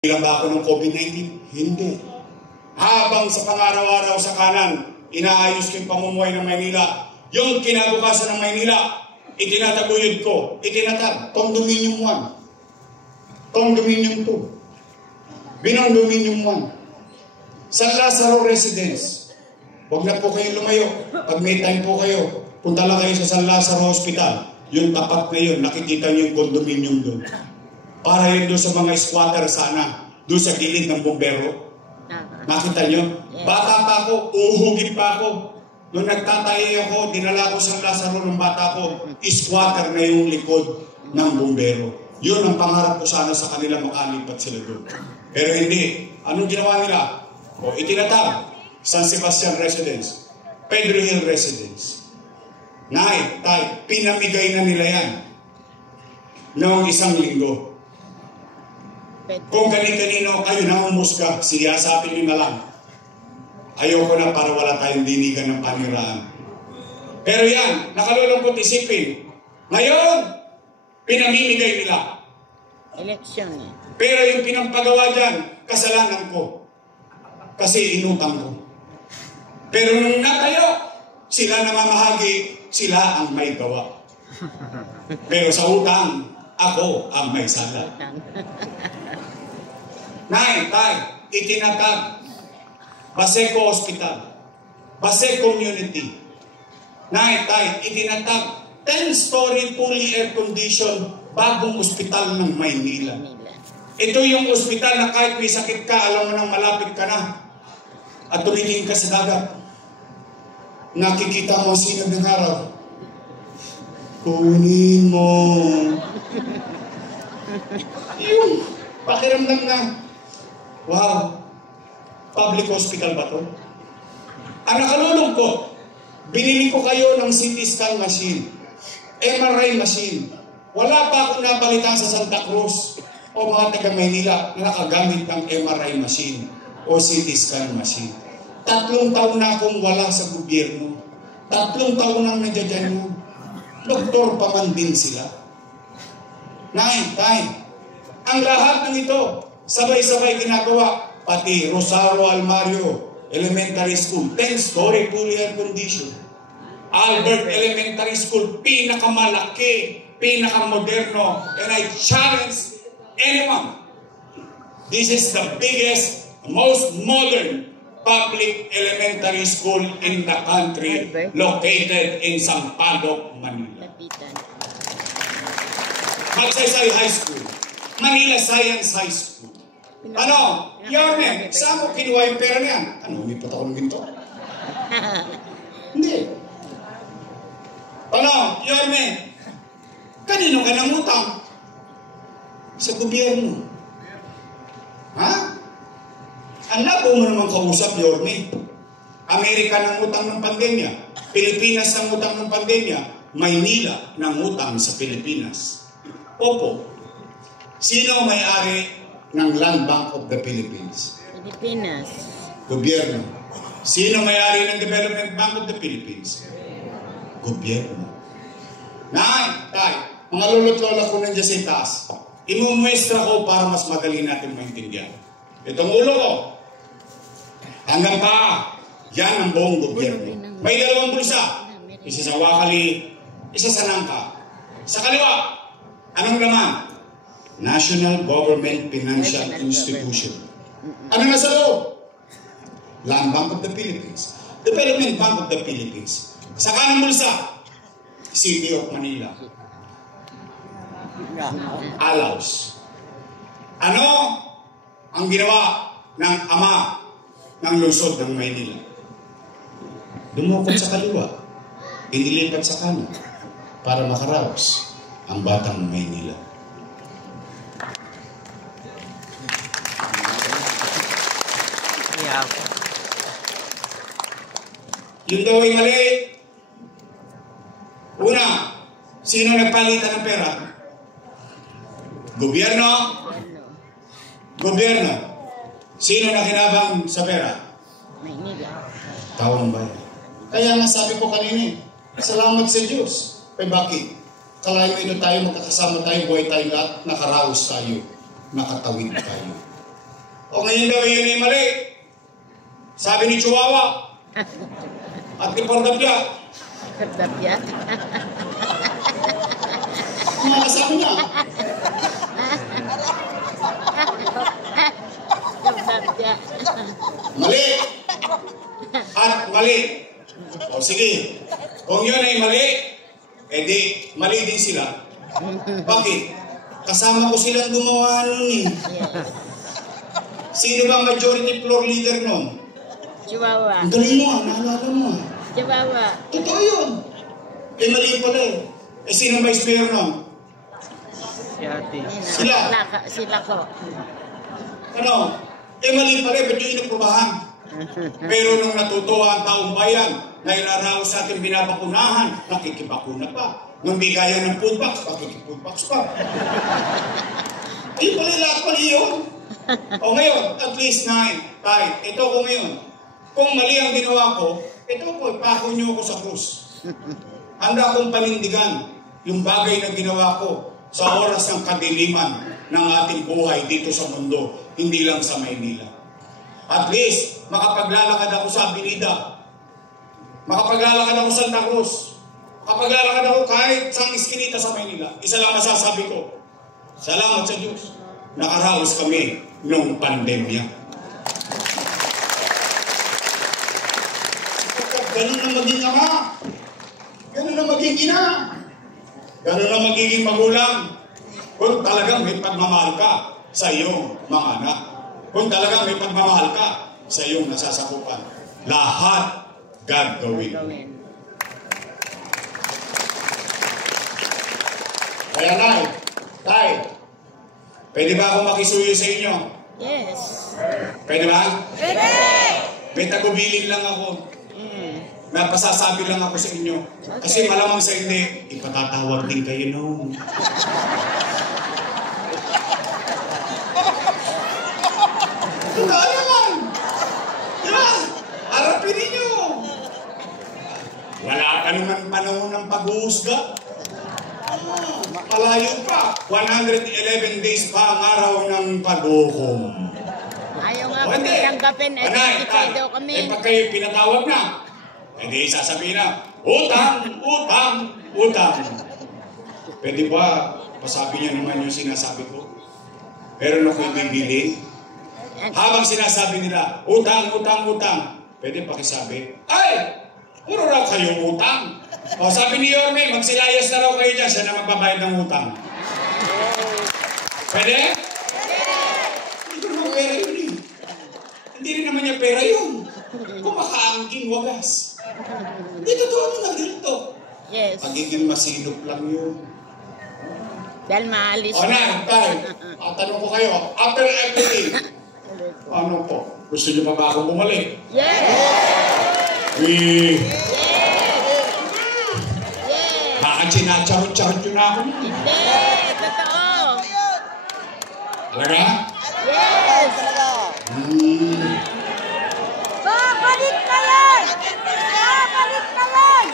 Ilan ba ako ng COVID-19? Hindi. Habang sa pangaraw-araw sa kanan, inaayos ko yung pamumuhay ng Maynila. Yung kinabukasan ng Maynila, itinataguyod ko, itinatag, Condominium 1, Condominium 2, Binondominium 1, San Lazaro Residence. Huwag na po kayong lumayo. Pag may time po kayo, punta lang kayo sa San Lazaro Hospital. Yung tapat na yun, nakikita niyo yung condominium doon. Para yun doon sa mga squatter sana, doon sa gilid ng bumbero. Nakita nyo? Bata pa ako, uhugin pa ako. Nung nagtatay ako, dinala ko sa Lazaro ng bata ko, squatter na yung likod ng bumbero. Yun ang pangarap ko sana sa kanila, makalipat sila doon. Pero hindi. Anong ginawa nila? O itinatag, San Sebastian Residence, Pedro Hill Residence. Nay, tay, pinamigay na nila yan noong isang linggo. Kung kanino kayo nang umusga, siyasapin nyo na lang. Ayoko na para wala tayong dinigan ng paniraan. Pero yan, nakalulungkot isipin. Ngayon, pinamimigay nila. Eleksyon eh. Pero yung pinampagawa dyan, kasalanan ko. Kasi inutang ko. Pero nung natayo, sila namamahagi, sila ang may gawa. Pero sa utang, ako ang may sala. Nay, tay, itinatag. Baseco Hospital. Baseco Community. Nay, tay, itinatag. 10-story fully air-conditioned bagong ospital ng Maynila. Ito yung ospital na kahit may sakit ka, alam mo nang malapit ka na. At tumingin ka sa dagat. Nakikita mo sinag ng araw. Kunin mo. Yung pakiramdam na, wow, public hospital ba to? Ang nakalulungkot, binili ko kayo ng CT scan machine, MRI machine. Wala pa akong napalitan sa Santa Cruz o mga taga Maynila na nakagamit ng MRI machine o CT scan machine. 3 taon na akong wala sa gobyerno. 3 taon nang nandiyan mo. Doktor pa man din sila. Nay, tay, ang lahat ng ito, sabay-sabay ginagawa. Pati Rosario Almario Elementary School, 10-story fully air-conditioned. Albert Elementary School, pinakamalaki, pinakamoderno. And I challenge anyone. This is the biggest, most modern public elementary school in the country, located in Sampaloc, Manila. Magsaysay High School, Manila Science High School. Ano? Yorme, saan mo kinuha yung pera niyan? Ano, may patakong ginto? Hindi. Ano? Yorme, kanino ka nang utang? Sa gobyerno. Ha? Ang labo mo naman kausap, Yorme. Amerika ng utang ng pandemya. Pilipinas ng utang ng pandemya. Maynila ng utang sa Pilipinas. Opo. Sino may-ari ng Land Bank of the Philippines? Pilipinas. Gobyerno. Sino may-ari ng Development Bank of the Philippines? Gobyerno. Nay, tay, mga lolo't-lola ko nandiyan sa itaas. Imumuestra ko para mas madali natin maintindihan. Itong ulo ko, hanggang pa, yan ang buong gobyerno. May 2 bulsa. Isa sa wakali, isa sa nangka. Sa kaliwa, anong laman? National Government Financial Institution. Ano na sa loob? Land Bank of the Philippines. Development Bank of the Philippines. Sa kanang bulsa, City of Manila. Alaus. Ano ang ginawa ng ama ng lungsod ng Maynila? Dumukot sa kaliwa, inilipat sa kanan para makaraos ang batang Maynila. Yung daw ay mali. Una, sino nagpalitan ng pera? Gobyerno? Gobyerno. Sino nakinabang sa pera? Taong bayan. Kaya nga sabi ko kanina, salamat sa Diyos. Bakit? Kalayo ito tayo, magkakasama tayo, buhay tayo lahat, nakaraos tayo, nakatawid tayo. ngayon daw yun ay mali. Sabi ni Chihuahua at ni Pordapya. Pordapya? Mga sabi niya. Pordapya. Mali. At mali. O sige, kung yun ay mali, edi mali din sila. Bakit? Kasama ko silang gumawa nun eh. Yes. Sino ba ang majority floor leader nun? Chihuahua. Ang galing mo, naalala mo. Chihuahua. Totoo yun. Eh mali pala eh. Eh sino vice mayor nun? Sila. Sila ko. Ano? Eh mali pala eh, ba't yung inaprubahan? Pero nung natutuwa ang taong bayan na inaraos natin binabakunahan, nakikibakuna pa. Nung bigayan ng food box, pakikipod box pa. Ay pala lahat pala yun. O ngayon, at least 9, kahit ito ko ngayon. Kung mali ang ginawa ko, ito po, pako nyo ako sa krus. Handa akong panindigan yung bagay na ginawa ko sa oras ng kadiliman ng ating buhay dito sa mundo, hindi lang sa Maynila. At least, makapaglalakad ako sa Avenida. Makapaglalakad ako sa Santa Cruz. Makapaglalakad ako kahit sa iskinita sa Maynila. Isa lang masasabi ko, salamat sa Diyos. Nakaraos kami noong pandemya. Ganun na maging ama. Ganun na maging ina. Ganun na magiging magulang. Kung talagang may pagmamahal ka sa iyong mga anak. Kung talagang may pagmamahal ka sa iyong nasasakupan. Lahat gagawin. Kaya Tay, pwede ba ako makisuyo sa inyo? Yes. Pwede ba? Pwede! May tagubilin lang ako. May pasasabi lang ako sa inyo. Kasi malamang sa hindi, ipatatawag din kayo noon. Totoo naman. Diba? Harapin ninyo. Wala ka naman panahon ng pag-uusga. Malayo pa. 111 days pa ang araw ng pag-ukom. Ayaw nga kami tanggapin. Educated kami. Eh, pag kayo pinatawag na, hindi sasabihin na, utang, utang, utang. Pwede ba, pasabi niyo naman yung sinasabi ko? Meron ako ibibilin. Habang sinasabi nila, utang, utang, utang, pwede pakisabi, ay, puro raw kayo utang. O sabi ni Yorme, magsilayas na raw kayo dyan, siya na magbabayad ng utang. Pwede? Hindi ko naman pera yun eh. Hindi rin naman niya pera yun. Kumakaangking wagas. Hindi totoo nyo na dito. Yes. Pagiging masinop lang yun. Dahil maalis. O na, tayo. Tanong ko kayo, after everything, ano po? Gusto niyo pa ba akong bumalik? Yes! Yes! Yes! Bakit sinacharot-charot yun ako? Hindi! Totoo! Talaga? Yes! Babalik ka lang! Babalik ka lang!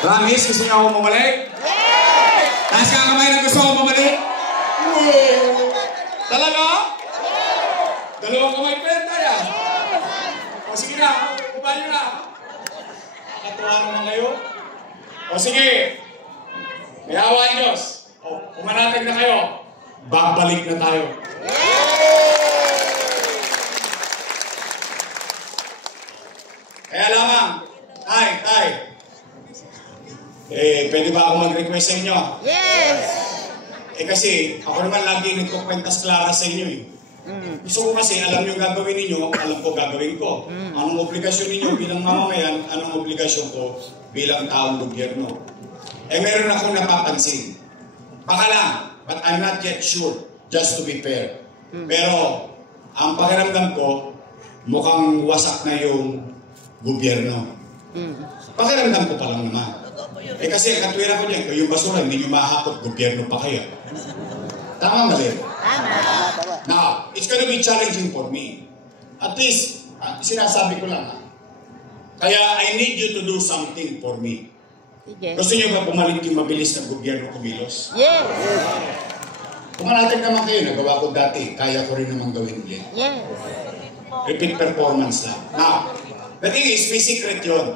Promise, gusto niyo ako bumalik? Yes! Taas ka kamay na gusto ako bumalik? Talaga? Dalawang kamay pa yan tayo. O sige na, kumain nyo na. Nakatuwa naman kayo. O sige, may hawain Diyos. O, pumanatag na kayo. Babalik na tayo. Kaya lamang, tay. Pwede ba ako mag-request sa inyo? Yes! Kasi ako naman lagi nagkukwentas klara sa inyo eh. Gusto ko kasi alam nyo gagawin ninyo, alam ko gagawin ko. Anong obligasyon ninyo bilang mamamayan, anong obligasyon ko bilang taong gobyerno. Meron akong napapansin. Baka lang, but I'm not yet sure, just to be fair. Pero, ang pakiramdam ko, mukhang wasak na yung gobyerno. Pakiramdam ko pa lang naman. Kasi ang katwiran ko dyan, yung basura, hindi nyo mahakot, gobyerno pa kaya. Tama mali? Tama. Now, it's gonna be challenging for me. At least, sinasabi ko lang. Kaya I need you to do something for me. Sige. Gusto niyo ba bumalik yung mabilis na gobyerno kumilos? Yes! Pumanatag naman kayo, nagawa ko dati, kaya ko rin naman gawin ulit. Yes. Repeat performance lang. Now, the thing is, may secret yun.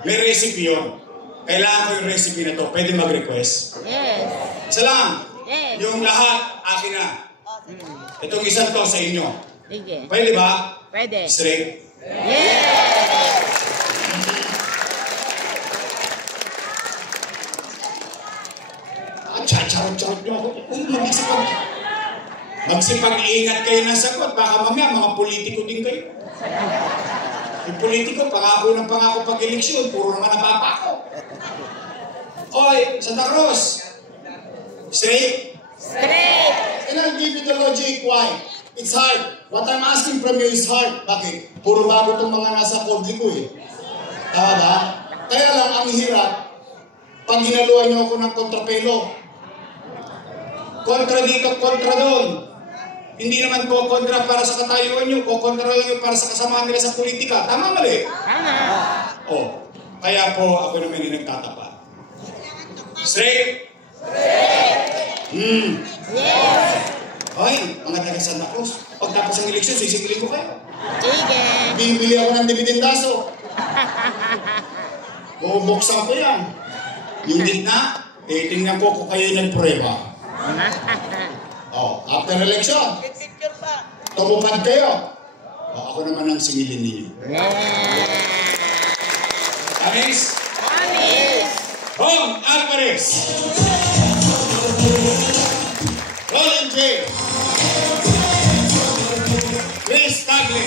May recipe yun. Kailangan ko yung recipe na to. Pwede mag-request. Yes. Isa lang. Yes. Yung lahat, akin na. Itong isang to sa inyo. Sige. Pwede ba? Pwede. Straight. Yes. Charot-charot nyo ako. Magsipag-ingat kayo ng sagot. Baka mamaya, mga politiko din kayo. Yung politiko, pangako ng pangako pag-eleksyon. Puro naman napapako. Oy, Santa Cruz. Straight. Straight. And I'll give you the logic why. It's hard. What I'm asking from you is hard. Bakit? Puro bago itong mga nasa publiko eh. Tama ba? Kaya lang, ang hirap, pag ginaluan niyo ako ng kontrapelo, kontra dito, kontra doon. Hindi naman po kontra para sa katayuan nyo, o kontra lang yung para sa kasamaan nila sa politika. Tama mali? Tama. Oh, kaya po ako naman yung nagtatapat. Straight? Yes. Ay, mga taga Santa Cruz, pagtapos ng eleksyon, sisigilin ko kayo. Sige. Bibili ako ng dividendaso. Bubuksan ko yan. Yung gitna, titingnan ko kung kayo nagprueba. Oh, after election, tumupad kayo. Oh, ako naman ang singilin ninyo. Amis? Amis. Hong Alvarez. Roland J. Chris Tagle.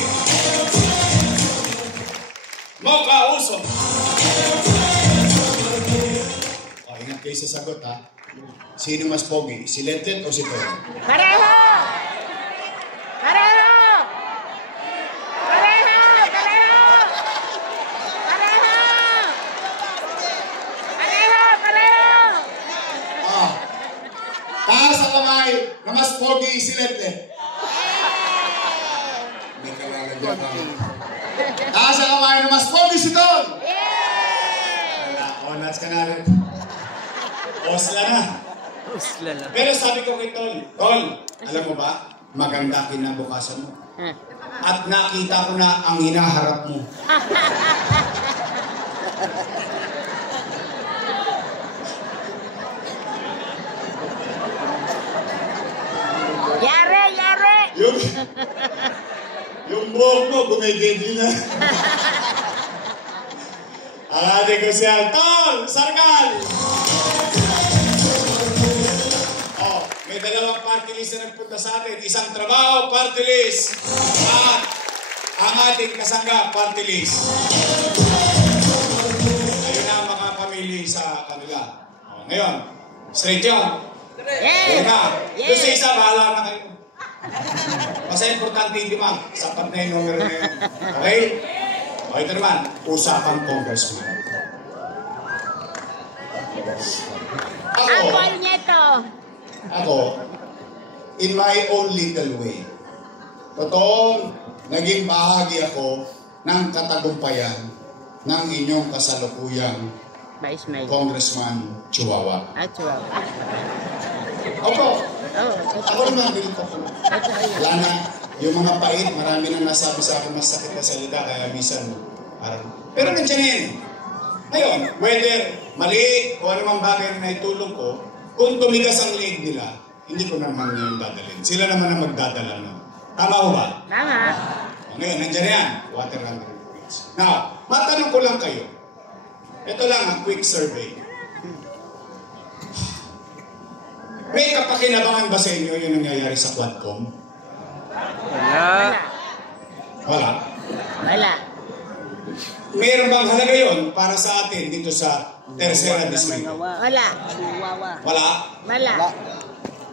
Mocha Uso. Oh, ingat kayo sa sagot ha. Sino mas pogi? Si Letlet o si Tony? Pareho! Pareho! Pareho! Pareho! Pareho! Pareho! Pareho! Ah, taas ang kamay na mas pogi si Letlet. May kalala dyan ha. Taas ang kamay na mas pogi si Don. Wala, onats ka na rin. Osla na. Pero sabi ko kay Tol, Tol, alam mo ba, maganda kinabukasan mo. At nakita ko na ang hinaharap mo. Yare! Yare! Yung buhok mo, gumigidli na. Ang ating ko siya, Tol, Sargal! May dalawang party list na nagpunta sa atin. Isang trabaho, party list. At ang ating kasangga, party list. Ayun na ang makapamili sa kanila. Ngayon, straight yun. Yes! Ayun na. Yes! Doon sa isa, bahala na kayo. Mas importante hindi ma. Sapat na yung numero na yun. Okay? O ito naman, usapang congressman. Angkol niya to. Ako, in my own little way, totoong naging bahagi ako ng katagumpayan ng inyong kasalukuyang Congressman Chihuahua. Chihuahua. Opo, Oh, ako naman dito. Wala na, yung mga pait, marami nang nasabi sa akin mas sakit na salita, kaya minsan, parang, pero nandiyan yan. Ngayon, whether mali o anumang bagay na naitulong ko, kung tumigas ang leeg nila, hindi ko naman yung dadalhin. Sila naman ang magdadala nun. Tama ho ba? Tama. Ngayon, nandiyan yan. Water under the bridge. Now, matanong ko lang kayo. Ito lang ang quick survey. May kapakinabangan ba sa inyo yung nangyayari sa Quadcom? Wala. Wala. Wala. Meron bang halaga yun para sa atin dito sa Tercera Distrito? Wala. Wala? Wala.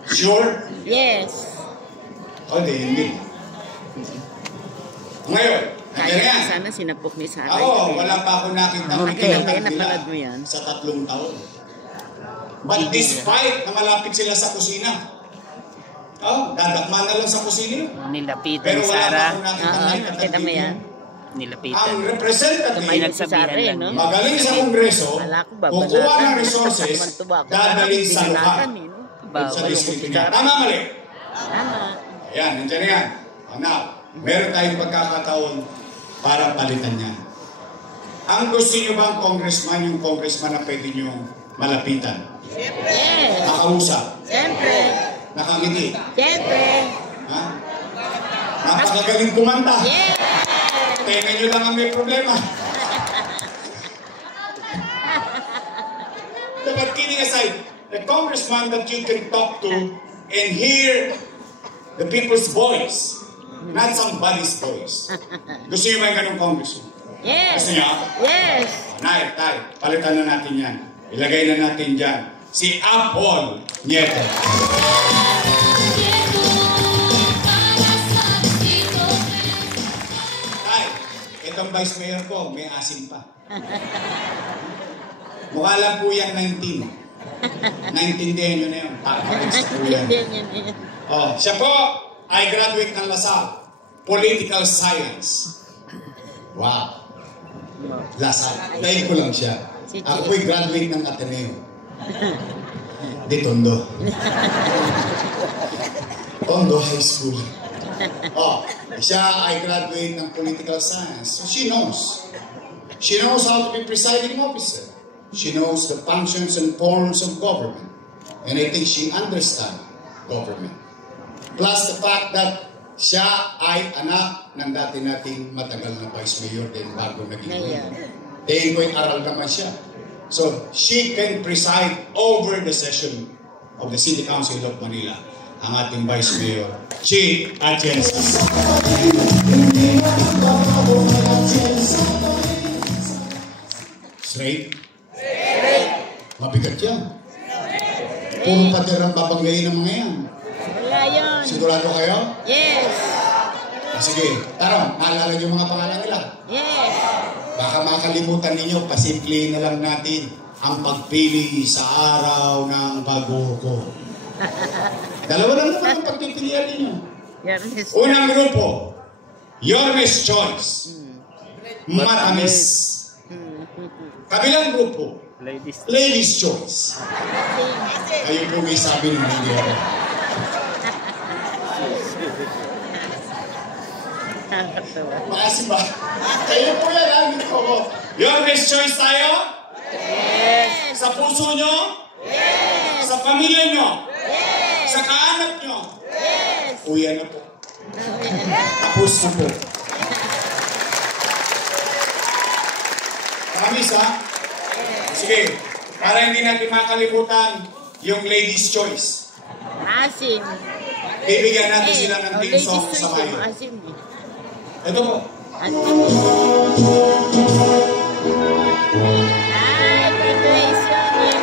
Sure? Yes. O, hindi. Ngayon, nandiyan yan. Sana sinapok ni Sarah. Ako, wala pa ako nakita Okay, napanood mo yan. sa 3 taon. But despite na malapit sila sa kusina, dadakman na lang sa kusina. Nilapitan Pero ni wala pa Sarah. ako nakita Nakita mo yan? Nilapitan. Ang representative, May nagsabihan lang no? yun. magaling sa Kongreso, Wala ko kukuha ng resources, Naman tuba ako. dadalhin sa lugar. Binanatan, eh, no? Bawal sa distrito yung niya. kutsara. Tama, mali? Tama. Ayan, nandiyan na yan. Now, meron tayong pagkakataon para palitan niya. Ang gusto niyo ba ang congressman, yung congressman na pwede niyo malapitan? Yes. Nakausap? Siyempre. Nakangiti? Siyempre. Ha? Napakagaling kumanta. Yes. Tenga nyo lang ang may problema. But kidding aside, the congressman that you can talk to and hear the people's voice, not somebody's voice. Gusto niyo ba yung ganung congressman? Yes. Gusto niyo? Yes. Nay, tay, palitan na natin yan. Ilagay na natin dyan. Si Apol Nieto. Tay, itong vice mayor ko, may asim pa. Mukha lang po yan 19. Naintindihan nyo na yun. Politics po yan. Oh, siya po ay graduate ng LaSalle. Political Science. Wow. LaSalle. Dahil ko lang siya. Ako po'y graduate ng Ateneo. Di Tondo. Tondo High School. Oh, siya ay graduate ng Political Science. So she knows. She knows how to be presiding officer. She knows the functions and forms of government. And I think she understands government. Plus the fact that siya ay anak ng dati nating matagal na vice mayor din bago naging mayor. Tingin ko yung aral naman siya. So, she can preside over the session of the City Council of Manila. Ang ating vice mayor, Chi Atienza. Straight? Mabigat yan. Puro pader ang babanggayin ng mga yan. Wala yun. Sigurado kayo? Yes. Sige, tara, naalala niyo mga pangalan nila. Yes. Baka makalimutan ninyo, pasimple na lang natin ang pagpili sa araw ng baguko. Dalawa lang naman ang pagpipilian ninyo. Yes. Unang grupo, Yormes Choice. Matamis. Kabilang grupo, Ladies Choice. Kayo po may sabi ng hindi ako. Makasih ba? Kayo po yan, hindi ko. Yormes Choice tayo? Yes. Sa puso nyo? Yes. Sa pamilya nyo? Yes. Sa kaanak nyo? Yes. Uya na po. Tapos na po. Promise ha? Sige, para hindi natin makalimutan yung Ladies' Choice. Asim. Bibigyan natin sila ng team ladies song choice sa Mayo. yung asim. Ito po. Asim. Ay, graduation yun.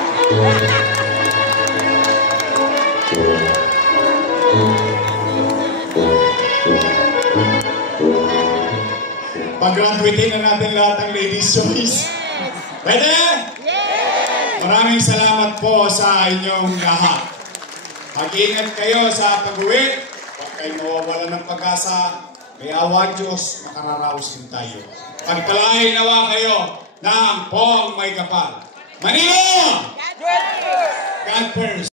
Pag-graduate na natin lahat ng Ladies' Choice. Yes. Pwede? Yes. Maraming salamat po sa inyong lahat. Mag-ingat kayo sa pag-uwi. Huwag kayo mawawala ng pag-asa. May awa Diyos, makararaos din tayo. Pagpalain nawa kayo ng Pong May Kapal. Manila! God first!